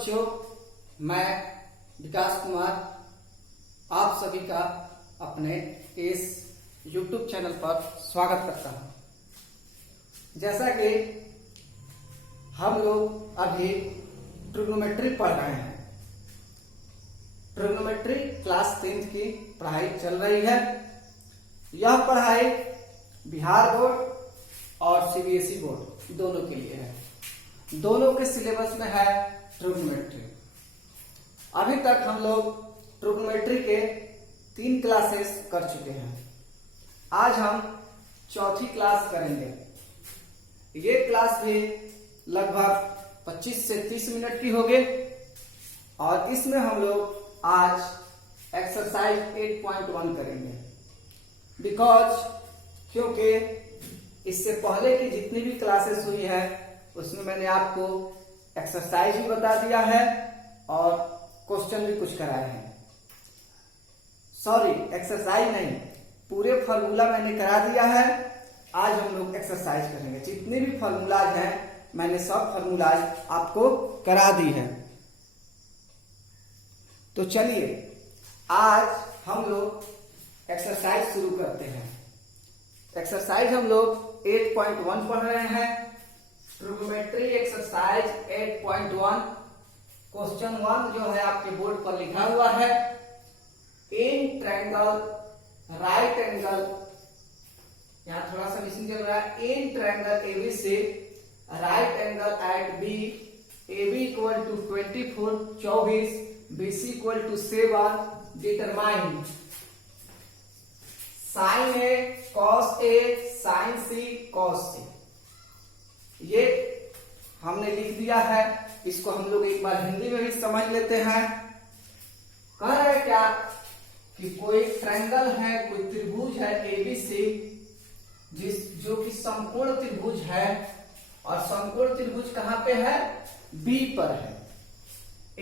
बच्चों, मैं विकास कुमार आप सभी का अपने इस YouTube चैनल पर स्वागत करता हूं। जैसा कि हम लोग अभी ट्रिग्नोमेट्री पढ़ रहे हैं। ट्रिग्नोमेट्री क्लास 10 की पढ़ाई चल रही है। यह पढ़ाई बिहार बोर्ड और CBSE बोर्ड दोनों के लिए है। दोनों के सिलेबस में है ट्रिग्नोमेट्री। अभी तक हम लोग ट्रिग्नोमेट्री के 3 क्लासेस कर चुके हैं। आज हम चौथी क्लास करेंगे। ये क्लास भी लगभग 25 से 30 मिनट की होगी और इसमें हम लोग आज एक्सरसाइज 8.1 करेंगे। क्योंकि इससे पहले की जितनी भी क्लासेस हुई है उसमें मैंने आपको एक्सरसाइज भी बता दिया है और क्वेश्चन भी कुछ कराए हैं। सॉरी, एक्सरसाइज नहीं, पूरे फार्मूला मैंने करा दिया है। आज हम लोग एक्सरसाइज करेंगे। जितने भी फार्मूलाज हैं मैंने सब फार्मूलाज आपको करा दी है। तो चलिए आज हम लोग एक्सरसाइज शुरू करते हैं। एक्सरसाइज हम लोग 8.1 पढ़ रहे हैं। ट्रिग्नोमेट्री एक्सरसाइज 8.1 क्वेश्चन 1 जो है आपके बोर्ड पर लिखा हुआ है। इन ट्रायंगल राइट एंगल, यहाँ थोड़ा सा मिसिंग चल रहा है। In triangle ABC right angle at B, AB equal to 24 BC equal to 7 determine sine A cos A sine C cos C। ये हमने लिख दिया है। इसको हम लोग एक बार हिंदी में भी समझ लेते हैं। कह रहे हैं क्या कि कोई ट्रायंगल है, कोई त्रिभुज है ABC जो कि समकोण त्रिभुज है और समकोण त्रिभुज कहां पे है? B पर है।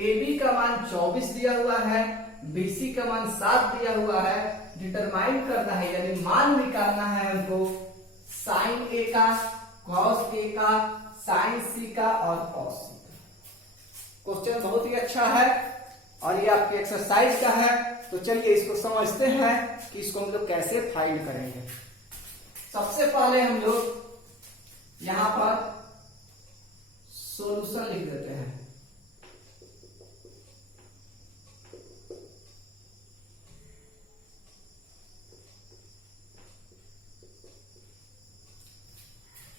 AB का मान 24 दिया हुआ है, BC का मान 7 दिया हुआ है। डिटरमाइन करना है यानी मान निकालना है हमको साइन A का, cos A का, साइन C का और cos C का। क्वेश्चन बहुत ही अच्छा है और ये आपकी एक्सरसाइज का है। तो चलिए इसको समझते हैं कि इसको हम लोग कैसे फाइंड करेंगे। सबसे पहले हम लोग यहां पर सॉल्यूशन लिख देते हैं।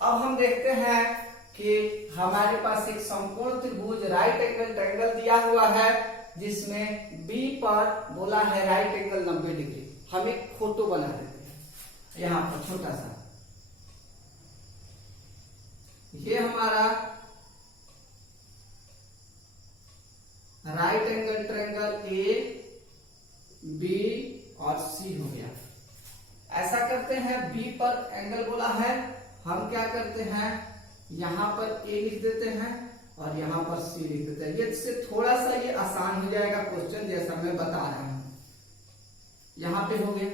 अब हम देखते हैं कि हमारे पास एक समकोण त्रिभुज राइट एंगल ट्रायंगल दिया हुआ है जिसमें B पर बोला है राइट एंगल 90 डिग्री। हम एक फोटो बना देते हैं यहां पर छोटा सा। ये हमारा right angle triangle A, B और C हो गया। ऐसा करते हैं, B पर एंगल बोला है, हम क्या करते हैं यहां पर A लिख देते हैं और यहां पर C लिख देते हैं। ये इससे थोड़ा सा ये आसान हो जाएगा क्वेश्चन जैसा मैं बता रहा हूं। यहां पे हो गया।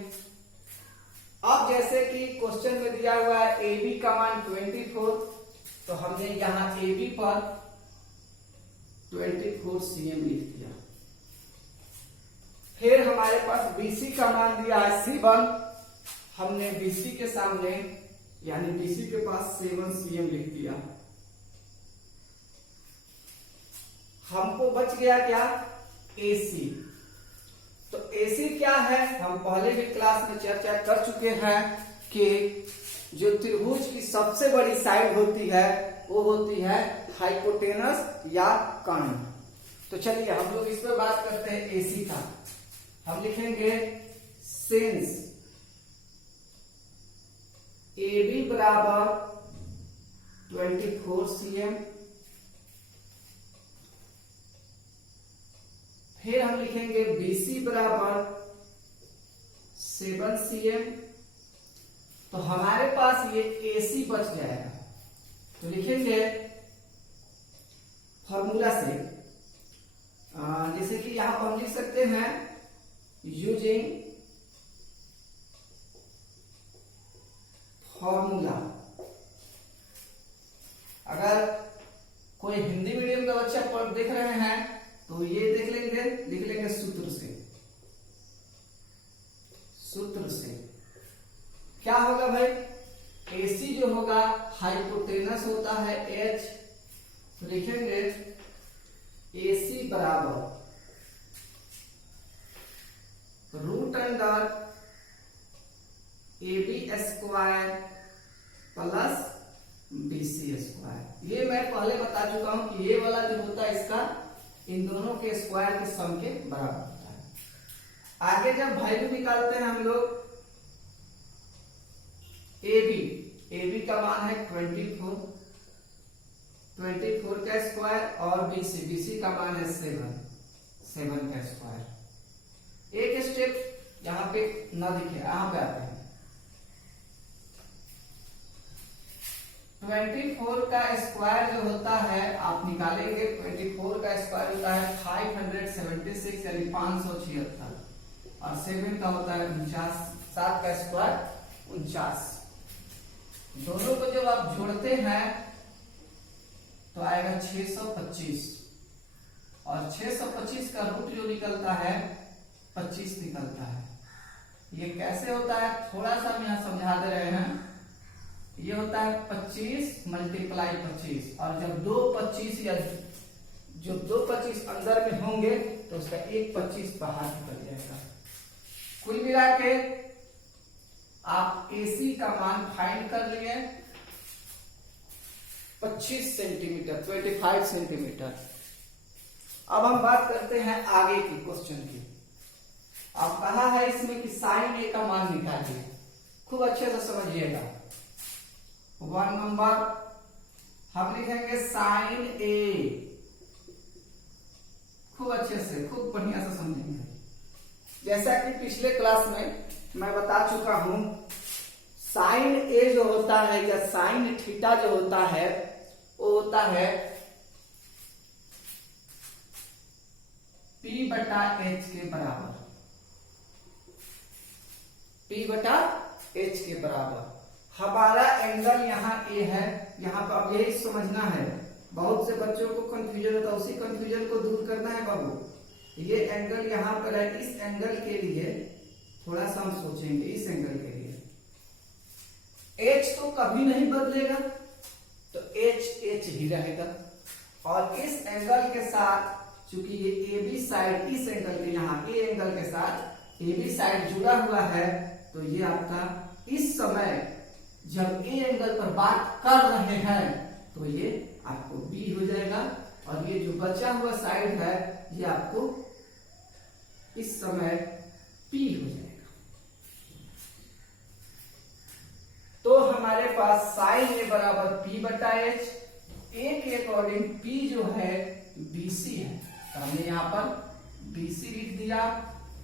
अब जैसे कि क्वेश्चन में दिया हुआ है AB का मान 24, तो हमने यहां AB पर 24 cm लिख दिया। फिर हमारे पास BC का मान दिया है 7, हमने BC के सामने यानी BC के पास 7 cm लिख दिया। हमको बच गया क्या? AC। तो AC क्या है? हम पहले भी क्लास में चर्चा कर चुके हैं कि जो त्रिभुज की सबसे बड़ी साइड होती है वो होती है हाइपोटेनस या कर्ण। तो चलिए हम लोग इस पर बात करते हैं AC का। हम लिखेंगे सिंस AB बराबर 24 cm, फिर हम लिखेंगे BC बराबर 7 cm। तो हमारे पास ये AC बच जाएगा। तो लिखेंगे फॉर्मूला से, जैसे कि यहां पर हम लिख सकते हैं यूजिंग फॉर्मूला। अगर कोई हिंदी मीडियम का बच्चा पढ़ देख रहे हैं तो ये देख लेंगे, लिख लेंगे सूत्र से। सूत्र से क्या होगा भाई, AC जो होगा हाइपोटेनस होता है H, तो लिखेंगे AC बराबर root under AB square plus BC square. ये मैं पहले बता चुका हूं कि ये वाला जो होता है इसका इन दोनों के स्क्वायर के सम के बराबर होता है। आगे जब वैल्यू निकालते हैं हम लोग AB का मान है 24 का स्क्वायर और BC का मान है 7 का स्क्वायर। एक स्टेप यहाँ पे ना दिखे, यहाँ पे आते हैं। 24 का स्क्वायर जो होता है आप निकालेंगे, 24 का स्क्वायर होता है 576 यानी 576 और 7 का होता है 49, 7 का स्क्वायर 49। दोनों को जब आप जोड़ते हैं तो आएगा 625 और 625 का रूट जो निकलता है 25 निकलता है। ये कैसे होता है थोड़ा सा हम यहाँ समझा दे रहे हैं। ये होता है 25 मल्टीप्लाई 25 और जब दो 25 या जो दो 25 अंदर में होंगे तो उसका एक 25 बाहर निकल जाएगा। कुल मिला के आप AC का मान फाइंड कर लिए 25 सेंटीमीटर, 25 सेंटीमीटर। अब हम बात करते हैं आगे की क्वेश्चन की। अब कहा है इसमें कि साइन A का मान निकालिए, खूब अच्छे से समझिएगा। 1 नंबर हम लिखेंगे साइन A, खूब अच्छे से, खूब बढ़िया से समझेंगे। जैसा कि पिछले क्लास में मैं बता चुका हूं, साइन A जो होता है या साइन थीटा जो होता है वो होता है P बटा H के बराबर, P बटा H के बराबर। हमारा एंगल यहाँ A है, यहाँ पर अब यही समझना है। बहुत से बच्चों को कंफ्यूजन होता है, उसी कंफ्यूजन को दूर करना है बाबू। ये एंगल यहाँ पर है, इस एंगल के लिए थोड़ा सा हम सोचेंगे। इस एंगल के लिए H तो कभी नहीं बदलेगा, तो H ही रहेगा। और इस एंगल के साथ चूंकि ये AB साइड इस एंगल के यहाँ A एंगल के साथ AB साइड जुड़ा हुआ है, तो ये आपका इस समय जब A एंगल पर बात कर रहे हैं तो ये आपको B हो जाएगा और ये जो बचा हुआ साइड है ये आपको इस समय P हो जाएगा। तो हमारे पास साइन A बराबर P बटा H, A के अकॉर्डिंग P जो है BC है, तो हमने यहाँ पर BC लिख दिया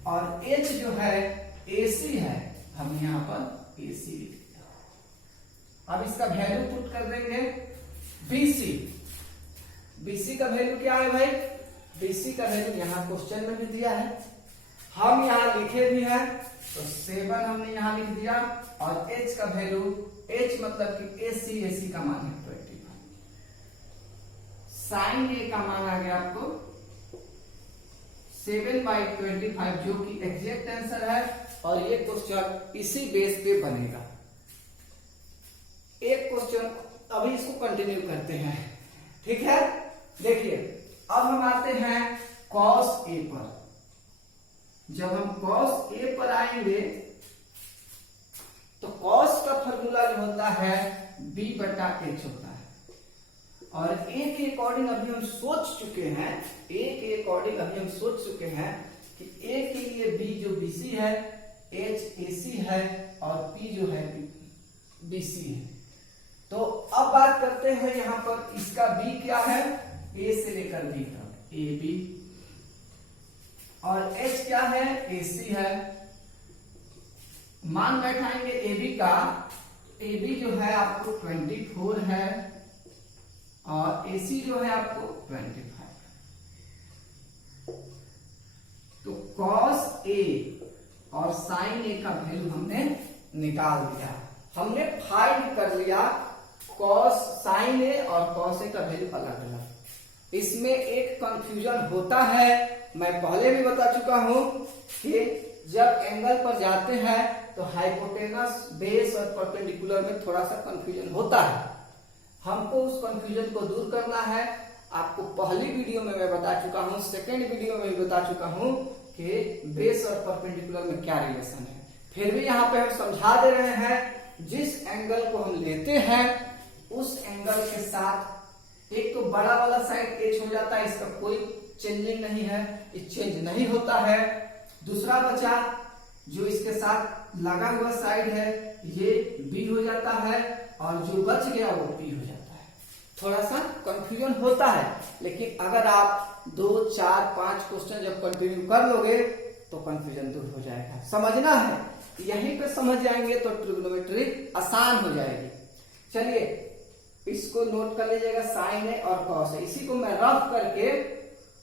और H जो है AC है, हमने यहाँ पर AC लिख दिया। अब इसका वैल्यू पुट कर देंगे BC का वैल्यू क्या है भाई, BC का वैल्यू यहाँ क्वेश्चन में भी दिया है, हम यहाँ लिखे भी हैं, तो 7 हमने यहाँ लिख दिया और H का वैल्यू, H मतलब कि AC का मान है 25। साइन A का मान आ गया आपको 7/25 जो कि एग्जैक्ट आंसर है और ये क्वेश्चन इसी बेस पे बनेगा। एक क्वेश्चन अभी इसको कंटिन्यू करते हैं, ठीक है। देखिए अब हम आते हैं cos A पर। जब हम cos A पर आएंगे तो cos का फॉर्मूला जो होता है B बटा H होता है और A के अकॉर्डिंग अभी हम सोच चुके हैं, A के अकॉर्डिंग अभी हम सोच चुके हैं कि A के लिए B जो BC है, H AC है और P जो है BC है। तो अब बात करते हैं यहाँ पर इसका B क्या है, A से लेकर B तक AB, और H क्या है, AC है। मान बैठाएंगे AB का, AB जो है आपको 24 है और AC जो है आपको 25 है। तो cos A और sin A का वैल्यू हमने निकाल दिया, हमने फाइंड कर लिया cos sin A और cos A का वैल्यू अलग अलग। इसमें एक कंफ्यूजन होता है, मैं पहले भी बता चुका हूं कि जब एंगल पर जाते हैं तो हाइपोटेनस, बेस और परपेंडिकुलर में थोड़ा सा कंफ्यूजन होता है। हमको उस कंफ्यूजन को दूर करना है। आपको पहली वीडियो में मैं बता चुका हूं, सेकेंड वीडियो में भी बता चुका हूं कि बेस और परपेंडिकुलर में क्या रिलेशन है। फिर भी यहाँ पे हम समझा दे रहे हैं, जिस एंगल को हम लेते हैं उस एंगल के साथ एक तो बड़ा वाला साइड एच हो जाता है, इसका कोई चेंजिंग नहीं है, ये चेंज नहीं होता है। दूसरा बचा जो इसके साथ लगा हुआ साइड है ये बी हो जाता है, और जो बच गया वो पी हो जाता है। थोड़ा सा कंफ्यूजन होता है, लेकिन अगर आप 2, 4, 5 क्वेश्चन जब कंटिन्यू कर लोगे तो कंफ्यूजन दूर हो जाएगा। समझना है, यहीं पे समझ जाएंगे तो ट्रिग्नोमेट्री आसान हो जाएगी। चलिए इसको नोट कर लीजिएगा, साइन है और कॉस है। इसी को मैं रफ करके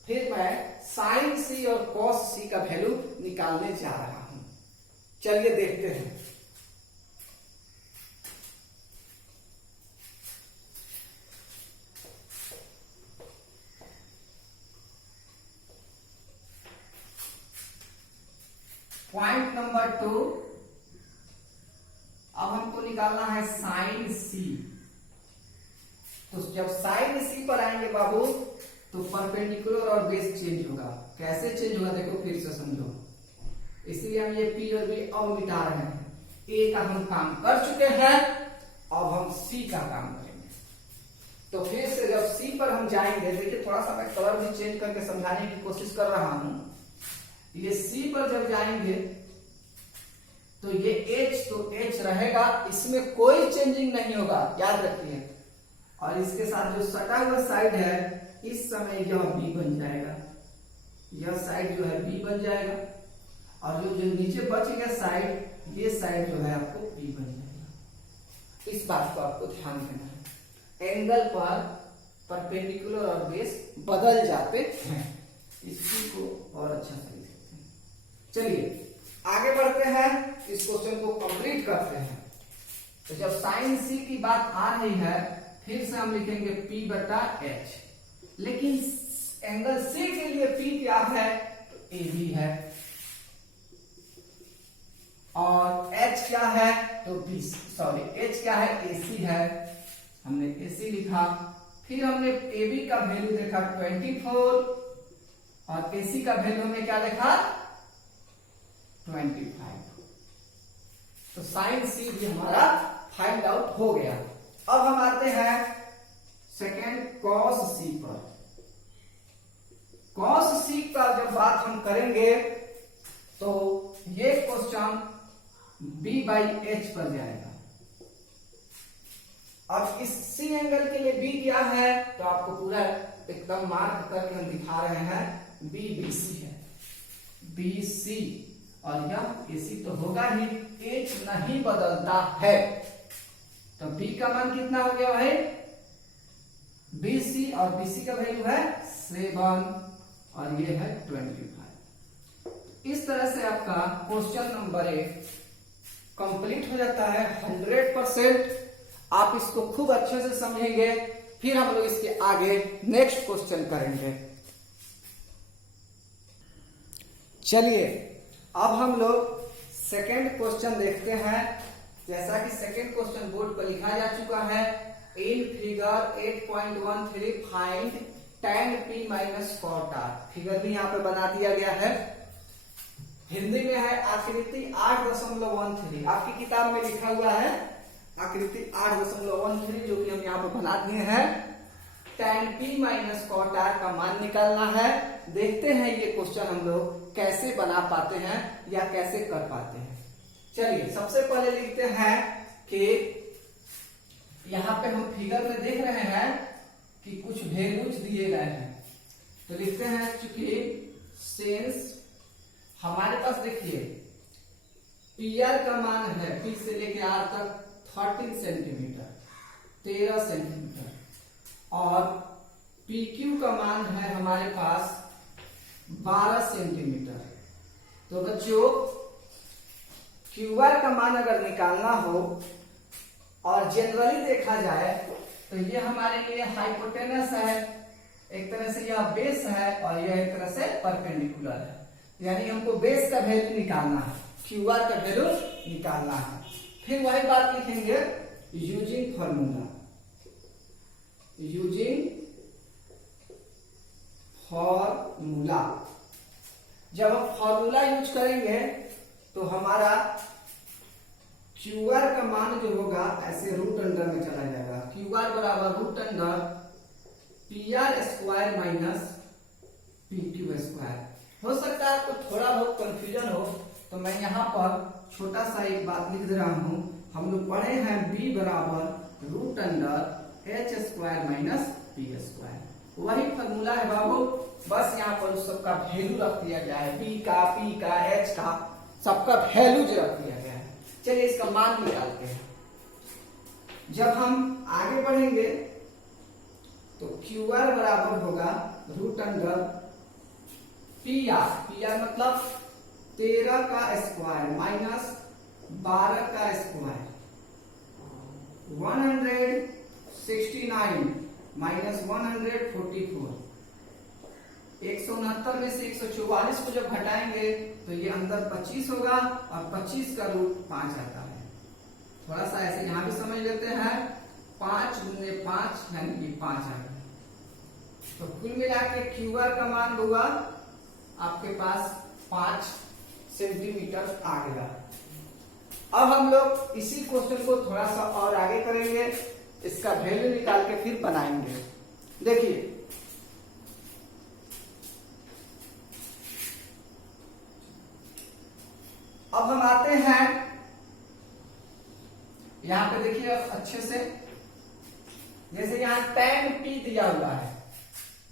फिर मैं साइन सी और कॉस सी का वैल्यू निकालने जा रहा हूं। चलिए देखते हैं। पॉइंट नंबर 2, अब हमको निकालना है साइन सी। तो जब साइन सी पर आएंगे बाबू तो परपेंडिकुलर और बेस चेंज होगा। कैसे चेंज होगा देखो, फिर से समझो। इसलिए हम ये पी और बी अब मिटा रहे हैं। ए का हम काम कर चुके हैं, अब हम सी का काम करेंगे। तो फिर से जब सी पर हम जाएंगे, देखिए थोड़ा सा मैं कलर भी चेंज करके समझाने की कोशिश कर रहा हूं। ये सी पर जब जाएंगे तो ये एच, तो एच रहेगा, इसमें कोई चेंजिंग नहीं होगा, याद रखिए। और इसके साथ जो सटा हुआ साइड है, इस समय यह बी बन जाएगा, यह साइड जो है बी बन जाएगा, और जो नीचे बच गया साइड, ये साइड जो है आपको बी बन जाएगा। इस बात को आपको ध्यान देना है। एंगल पर परपेंडिकुलर और बेस बदल जाते हैं। इसी को और अच्छा से लिख सकते हैं। चलिए आगे बढ़ते हैं, इस क्वेश्चन को कंप्लीट करते हैं। तो जब साइन सी की बात आ रही है, फिर से हम लिखेंगे P बटा H। लेकिन एंगल C के लिए P क्या है, तो AB है, और H क्या है तो H क्या है, AC है। हमने AC लिखा, फिर हमने AB का वैल्यू देखा 24, और AC का वैल्यू हमने क्या देखा 25। तो साइन सी भी हमारा फाइंड आउट हो गया। अब हम आते हैं सेकेंड कॉस सी पर। कॉस सी का जब बात हम करेंगे तो ये क्वेश्चन B बाई H पर जाएगा। अब इस सी एंगल के लिए B क्या है, तो आपको पूरा एकदम मार्क करके हम दिखा रहे हैं, BBC है, BC, और यह AC तो होगा ही, H नहीं बदलता है। तो B का मान कितना हो गया भाई, BC, और BC का वैल्यू है 7, और ये है 25। इस तरह से आपका क्वेश्चन नंबर 1 कंप्लीट हो जाता है 100%। आप इसको खूब अच्छे से समझेंगे, फिर हम लोग इसके आगे नेक्स्ट क्वेश्चन करेंगे। चलिए अब हम लोग सेकेंड क्वेश्चन देखते हैं। जैसा कि सेकेंड क्वेश्चन बोर्ड पर लिखा जा चुका है, in figure 8.13 find tan p minus cot r। Figure भी यहाँ पे बना दिया गया है, हिंदी में है आकृति 8.13। आपकी किताब में लिखा हुआ है आकृति 8.13, जो कि हम यहाँ पे बना दिए हैं। tan p minus cot r का मान निकालना है। देखते हैं ये क्वेश्चन हम लोग कैसे बना पाते हैं या कैसे कर पाते हैं। चलिए सबसे पहले लिखते हैं कि यहाँ पे हम फिगर में देख रहे हैं कि कुछ वैल्यूज दिए गए हैं। तो लिखते हैं, चूंकि सेंस हमारे पास देखिए पीआर का मान है पी से लेके आर तक 13 सेंटीमीटर, 13 सेंटीमीटर, और PQ का मान है हमारे पास 12 सेंटीमीटर। तो बच्चों QR का मान अगर निकालना हो और जनरली देखा जाए तो ये हमारे लिए हाइपोटेनस है, एक तरह से यह बेस है और यह एक तरह से परपेंडिकुलर है, यानी हमको बेस का वैल्यू निकालना है, क्यू आर का वैल्यू निकालना है। फिर वही बात लिखेंगे यूजिंग फॉर्मूला, यूजिंग फॉर्मूला। जब हम फॉर्मूला यूज करेंगे तो हमारा क्यू आर का मान जो होगा ऐसे रूट अंडर में चला जाएगा, क्यू आर बराबर root under p r square minus p q square. हो सकता है आपको थोड़ा बहुत कंफ्यूजन हो, तो मैं यहाँ पर छोटा सा एक बात लिख दे रहा हूं। हम लोग पढ़े हैं बी बराबर root under h square minus p square, वही फॉर्मूला है बाबू, बस यहाँ पर उस सबका वैल्यू रख दिया गया है, बी का, पी का, एच का, सबका वैल्यू जो रख दिया गया है। चलिए इसका मान निकालते हैं। जब हम आगे बढ़ेंगे तो क्यू आर बराबर होगा root under p r, p r मतलब 13 का स्क्वायर माइनस 12 का स्क्वायर, 169 माइनस 144। 169 में से 144 को जब घटाएंगे तो ये अंदर 25 होगा और 25 का रूट 5 आता है। थोड़ा सा ऐसे यहां भी समझ लेते हैं, 5 गुने 5 यानी कि 5 आ गया। तो कुल मिला के क्यू आर का मान होगा आपके पास 5 सेंटीमीटर आ गया। अब हम लोग इसी क्वेश्चन को थोड़ा सा और आगे करेंगे, इसका वैल्यू निकाल के फिर बनाएंगे। देखिए अब हम आते हैं यहां पे, देखिए अच्छे से, जैसे यहां tan P दिया हुआ है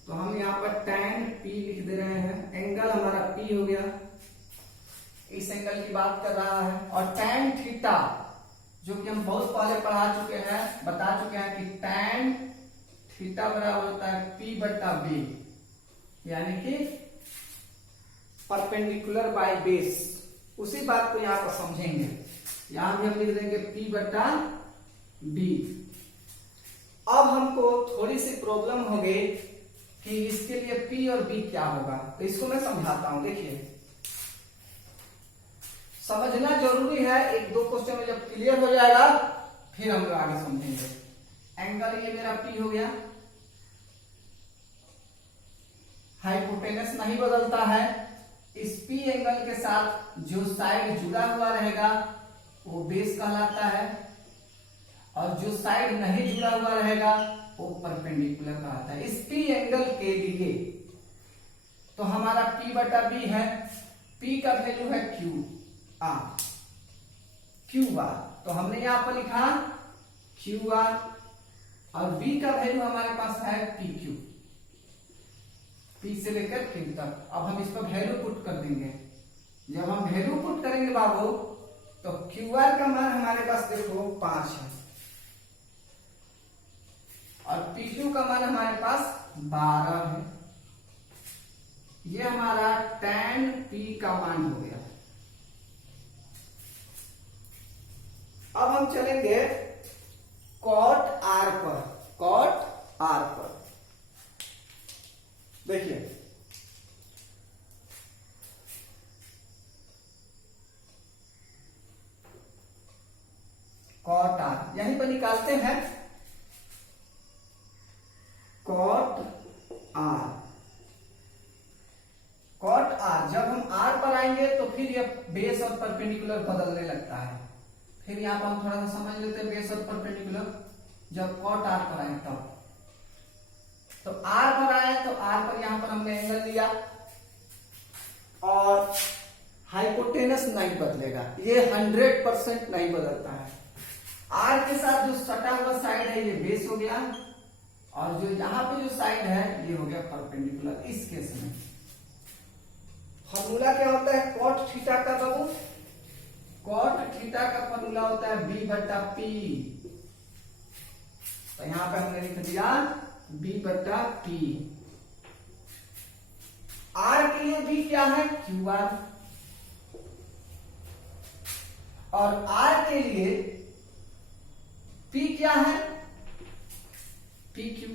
तो हम यहां पर tan P लिख दे रहे हैं, एंगल हमारा P हो गया, इस एंगल की बात कर रहा है। और tan थीटा जो कि हम बहुत पहले पढ़ा चुके हैं, बता चुके हैं कि tan थीटा बराबर होता है P बट्टा B, यानी कि परपेंडिकुलर बाय बेस। उसी बात को यहाँ पर समझेंगे, यहां भी हम लिख देंगे P बट्टा B। अब हमको थोड़ी सी प्रॉब्लम हो गई कि इसके लिए P और B क्या होगा, तो इसको मैं समझाता हूं। देखिए समझना जरूरी है, एक दो क्वेश्चन में जब क्लियर हो जाएगा फिर हम लोग आगे समझेंगे। एंगल ये मेरा P हो गया, हाइपोटेनस नहीं बदलता है, इस P एंगल के साथ जो साइड जुड़ा हुआ रहेगा वो बेस कहलाता है, और जो साइड नहीं जुड़ा हुआ रहेगा वो परपेंडिकुलर कहलाता है। इस P एंगल के लिए तो हमारा P बटा B है, P का वैल्यू है क्यू आर, क्यू आर, तो हमने यहां पर लिखा क्यू आर, और B का वैल्यू हमारे पास है पी क्यू, P से लेकर Q तक। अब हम इस पर वैल्यू पुट कर देंगे। जब हम वैल्यू पुट करेंगे बाबू तो क्यू आर का मान हमारे पास देखो 5 है, और पी क्यू का मान हमारे पास 12 है। ये हमारा tan P का मान हो गया। अब हम चलेंगे cot R पर, cot R पर। देखिए cot R यहीं पर निकालते हैं, cot R, cot R जब हम R पर आएंगे तो फिर ये बेस और परपेंडिकुलर बदलने लगता है। फिर यहां पर हम थोड़ा सा समझ लेते हैं बेस और परपेंडिकुलर। जब cot R पर आए तब तो R पर आए तो R पर यहां पर हमने एंगल लिया, और हाइपोटेनस नहीं बदलेगा, ये 100% नहीं बदलता है। R के साथ जो सटा हुआ साइड है ये बेस हो गया, और जो यहां पे जो साइड है ये हो गया परपेंडिकुलर। इस केस में फॉर्मूला क्या होता है cot थीटा का बाबू, cot थीटा का फॉर्मूला होता है B बट्टा P, तो यहां पे हमने लिख दिया B बट्टा P। R के लिए B क्या है क्यू आर, और R के लिए P क्या है पी क्यू।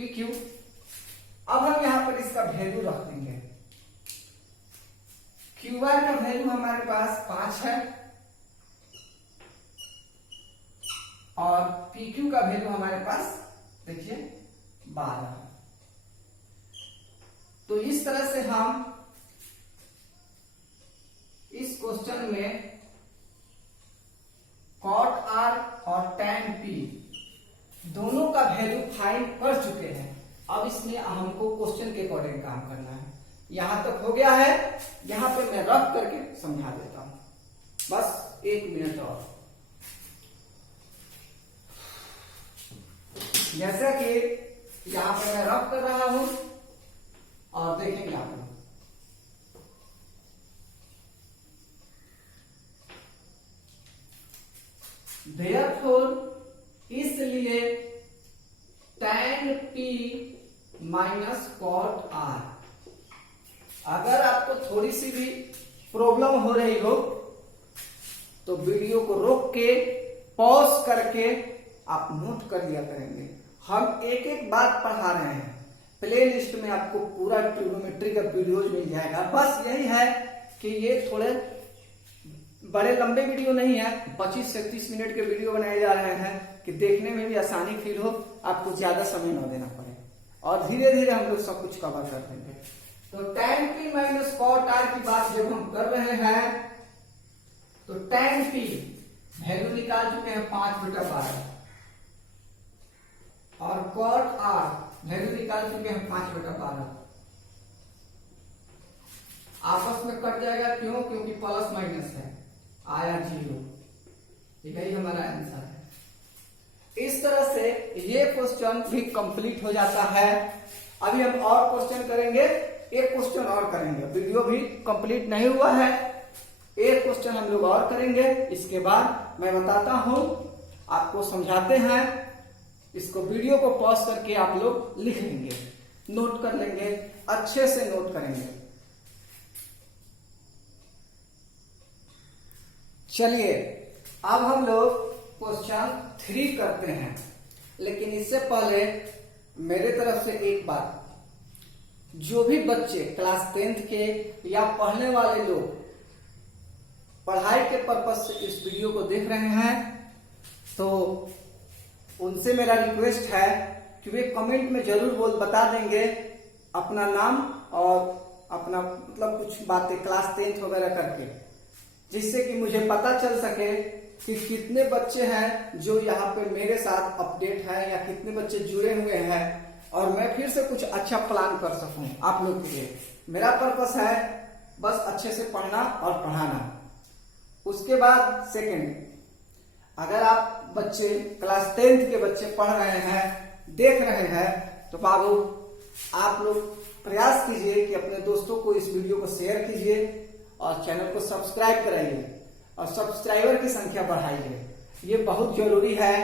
P Q. अब हम यहां पर इसका वैल्यू रख देंगे। क्यू आर का वैल्यू हमारे पास 5 है और पी क्यू का वैल्यू हमारे पास देखिए 12। तो इस तरह से हम इस क्वेश्चन में कॉट आर और टैन पी दोनों का वैल्यू फाइंड कर चुके हैं। अब इसमें हमको क्वेश्चन के अकॉर्डिंग काम करना है। यहां तक हो गया है, यहां पे मैं रफ करके समझा देता हूं, बस 1 मिनट और। जैसा कि यहां पे मैं रफ कर रहा हूं और देखेंगे आप लोग। Therefore, इसलिए tan P minus cot R। अगर आपको थोड़ी सी भी प्रॉब्लम हो रही हो तो वीडियो को रोक के पॉज करके आप नोट कर लिया करेंगे। हम एक एक बात पढ़ा रहे हैं। प्ले लिस्ट में आपको पूरा ट्रिग्नोमेट्री का वीडियोज मिल जाएगा। बस यही है कि ये थोड़े बड़े लंबे वीडियो नहीं है, 25 से 30 मिनट के वीडियो बनाए जा रहे हैं कि देखने में भी आसानी फील हो, आपको ज्यादा समय न देना पड़े और धीरे धीरे हम लोग सब कुछ कवर कर देंगे। तो tan p minus cot r की बात जब हम कर रहे हैं तो tan p वैल्यू निकाल चुके हैं 5/12 और कॉट r वैल्यू निकाल चुके हैं 5/12। आपस में कट जाएगा, क्यों? क्योंकि प्लस माइनस है, आया 0। यही हमारा आंसर है। इस तरह से ये क्वेश्चन भी कंप्लीट हो जाता है। अभी हम और क्वेश्चन करेंगे, एक क्वेश्चन और करेंगे। वीडियो भी कंप्लीट नहीं हुआ है, एक क्वेश्चन हम लोग और करेंगे। इसके बाद मैं बताता हूं, आपको समझाते हैं। इसको वीडियो को पॉज करके आप लोग लिख लेंगे, नोट कर लेंगे, अच्छे से नोट करेंगे। चलिए अब हम लोग क्वेश्चन 3 करते हैं, लेकिन इससे पहले मेरे तरफ से एक बात, जो भी बच्चे क्लास 10th के या पढ़ने वाले लोग पढ़ाई के पर्पज से इस वीडियो को देख रहे हैं तो उनसे मेरा रिक्वेस्ट है कि वे कमेंट में जरूर बता देंगे अपना नाम और अपना मतलब कुछ बातें क्लास 10th वगैरह करके, जिससे कि मुझे पता चल सके कि कितने बच्चे हैं जो यहाँ पे मेरे साथ अपडेट है या कितने बच्चे जुड़े हुए हैं, और मैं फिर से कुछ अच्छा प्लान कर सकूं आप लोग के लिए। मेरा पर्पस है बस अच्छे से पढ़ना और पढ़ाना। उसके बाद सेकंड, अगर आप बच्चे क्लास 10th के बच्चे पढ़ रहे हैं, देख रहे हैं, तो बाबू आप लोग प्रयास कीजिए कि अपने दोस्तों को इस वीडियो को शेयर कीजिए और चैनल को सब्सक्राइब कराइए और सब्सक्राइबर की संख्या बढ़ाइए। ये बहुत जरूरी है।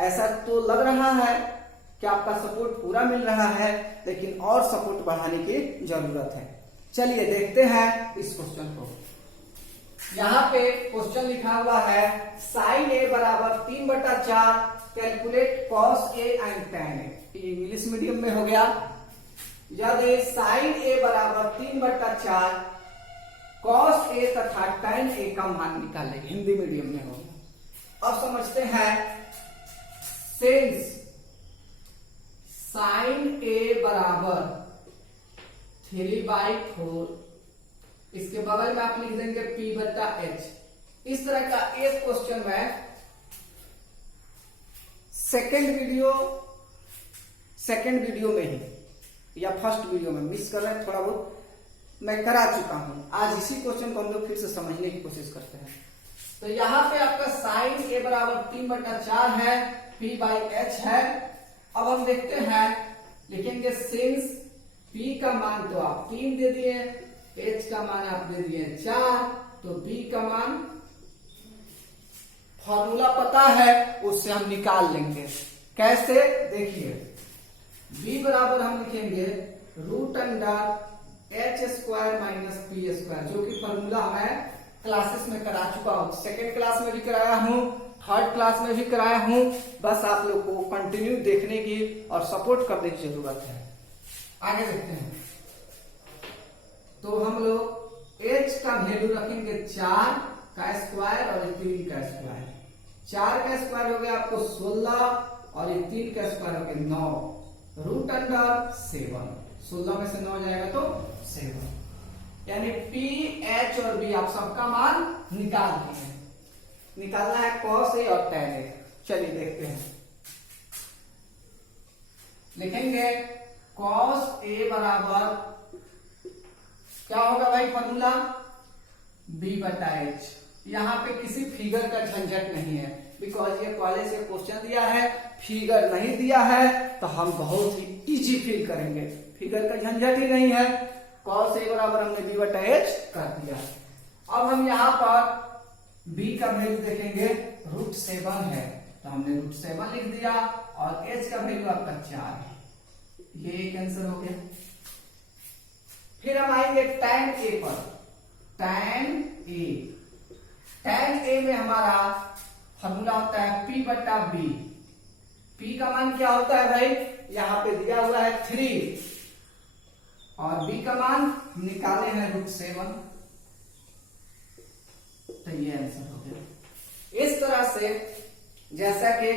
ऐसा तो लग रहा है कि आपका सपोर्ट पूरा मिल रहा है, लेकिन और सपोर्ट बढ़ाने की जरूरत है। चलिए देखते हैं इस क्वेश्चन को। यहाँ पे क्वेश्चन लिखा हुआ है sin a बराबर 3/4 calculate cos a and tan a। English medium में हो गया। यदि sin a बराबर 3/4 cos a तथा tan a का मान निकाले, हिंदी मीडियम में हो। अब समझते हैं, सिंस sin a बराबर 3/4, इसके बगल में आप लिख देंगे p/h। इस तरह का एक क्वेश्चन में सेकंड वीडियो में ही या फर्स्ट वीडियो में मिस कर रहे हैं, थोड़ा बहुत मैं करा चुका हूं। आज इसी क्वेश्चन को हम लोग फिर से समझने की कोशिश करते हैं। तो यहाँ पे आपका sin a बराबर 3/4 है, p/h है। अब हम देखते हैं, लिखेंगे सिंस p का मान तो आप 3 दे दिए, h का मान आप दे दिए 4, तो b का मान फॉर्मूला पता है, उससे हम निकाल लेंगे। कैसे? देखिए, b बराबर हम लिखेंगे √h² माइनस p², जो कि फॉर्मूला मैं क्लासेस में करा चुका हूं। सेकेंड क्लास में भी कराया हूं, थर्ड क्लास में भी कराया हूं, बस आप लोग को कंटिन्यू देखने की और सपोर्ट करने की जरूरत है। आगे देखते हैं। तो हम लोग h का वैल्यू रखेंगे 4 का स्क्वायर और 3 का स्क्वायर। 4 का स्क्वायर हो गया आपको 16 और 3 का स्क्वायर हो गया 9 रूट अंडर 7। 16 में से 9 जाएगा तो 7, यानी P, H और B आप सबका मान निकाल दिए हैं। निकालना है cos A और tan A। चलिए देखते हैं। लिखेंगे cos A बराबर क्या होगा भाई फॉर्मूला, B बटा H। यहाँ पे किसी फिगर का झंझट नहीं है, बिकॉज ये पहले से क्वेश्चन दिया है, फिगर नहीं दिया है तो हम बहुत ही इजी फील करेंगे। फिगर का झंझट ही नहीं है, cos A बराबर हमने B बटा H कर दिया। अब हम यहाँ पर B का वैल्यू देखेंगे, रूट 7 है तो हमने रूट 7 लिख दिया और H का वैल्यू आपका 4 है, ये एक आंसर हो गया। फिर हम आएंगे tan A पर। tan A में हमारा फॉर्मूला होता है P बटा B। P का मान क्या होता है भाई, यहाँ पे दिया हुआ है 3 और B का मान निकाले हैं रूट 7, तो ये आंसर हो गया। इस तरह से जैसा कि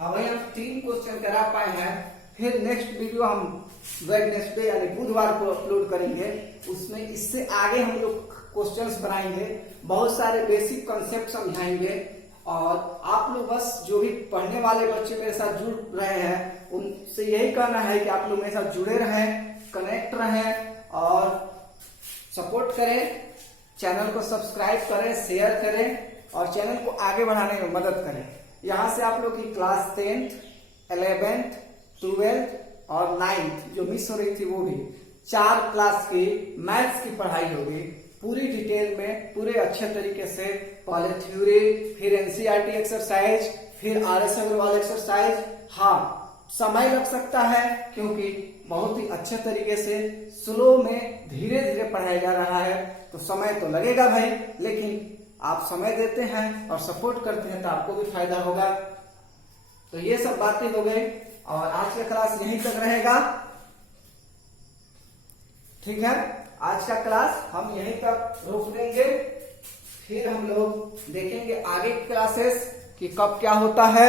हमें हम 3 क्वेश्चन करा पाए हैं, फिर नेक्स्ट वीडियो हम वेडनेसडे यानी बुधवार को अपलोड करेंगे। उसमें इससे आगे हम लोग क्वेश्चंस बनाएंगे, बहुत सारे बेसिक कॉन्सेप्ट समझाएंगे और आप लोग बस जो भी पढ़ने वाले बच्चे मेरे साथ जुड़ रहे हैं उनसे यही कहना है कि आप लोग मेरे साथ जुड़े रहें, कनेक्ट रहें और सपोर्ट करें। चैनल को सब्सक्राइब करें, शेयर करें और चैनल को आगे बढ़ाने में मदद करें। यहाँ से आप लोग की क्लास 10th, 11th, 12th और 9th जो मिस हो रही थी वो भी 4 क्लास की मैथ्स की पढ़ाई होगी पूरी डिटेल में, पूरे अच्छे तरीके से। पहले थ्योरी, फिर एनसीईआरटी एक्सरसाइज, फिर आरएस अग्रवाल एक्सरसाइज। हाँ, समय लग सकता है क्योंकि बहुत ही अच्छे तरीके से स्लो में धीरे धीरे पढ़ाया जा रहा है, तो समय तो लगेगा भाई, लेकिन आप समय देते हैं और सपोर्ट करते हैं तो आपको भी फायदा होगा। तो ये सब बातें हो गई और आज का क्लास यहीं तक रहेगा, ठीक है। आज का क्लास हम यहीं तक रोक देंगे, फिर हम लोग देखेंगे आगे की क्लासेस कि कब क्या होता है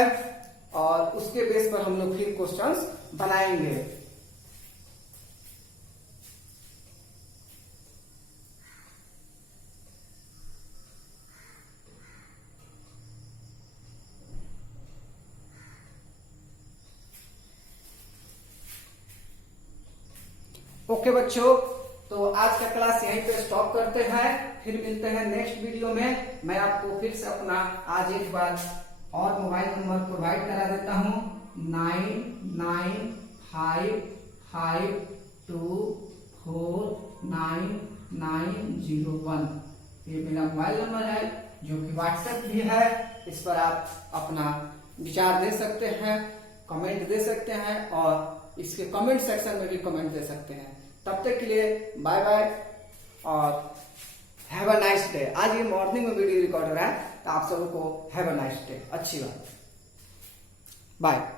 और उसके बेस पर हम लोग फिर क्वेश्चंस बनाएंगे। ओके बच्चों, तो आज का क्लास यहीं पे स्टॉप करते हैं, फिर मिलते हैं नेक्स्ट वीडियो में। मैं आपको फिर से अपना आज एक बार और मोबाइल नंबर प्रोवाइड करा देता हूं, 9955249901। ये मेरा मोबाइल नंबर है जो कि व्हाट्सएप भी है। इस पर आप अपना विचार दे सकते हैं, कमेंट दे सकते हैं और इसके कमेंट सेक्शन में भी कमेंट दे सकते हैं। तब तक के लिए बाय बाय और हैव अ नाइस डे। आज ये मॉर्निंग में वीडियो रिकॉर्ड हो रहा है, तो आप सबको हैव अ नाइस डे। अच्छी बात, बाय।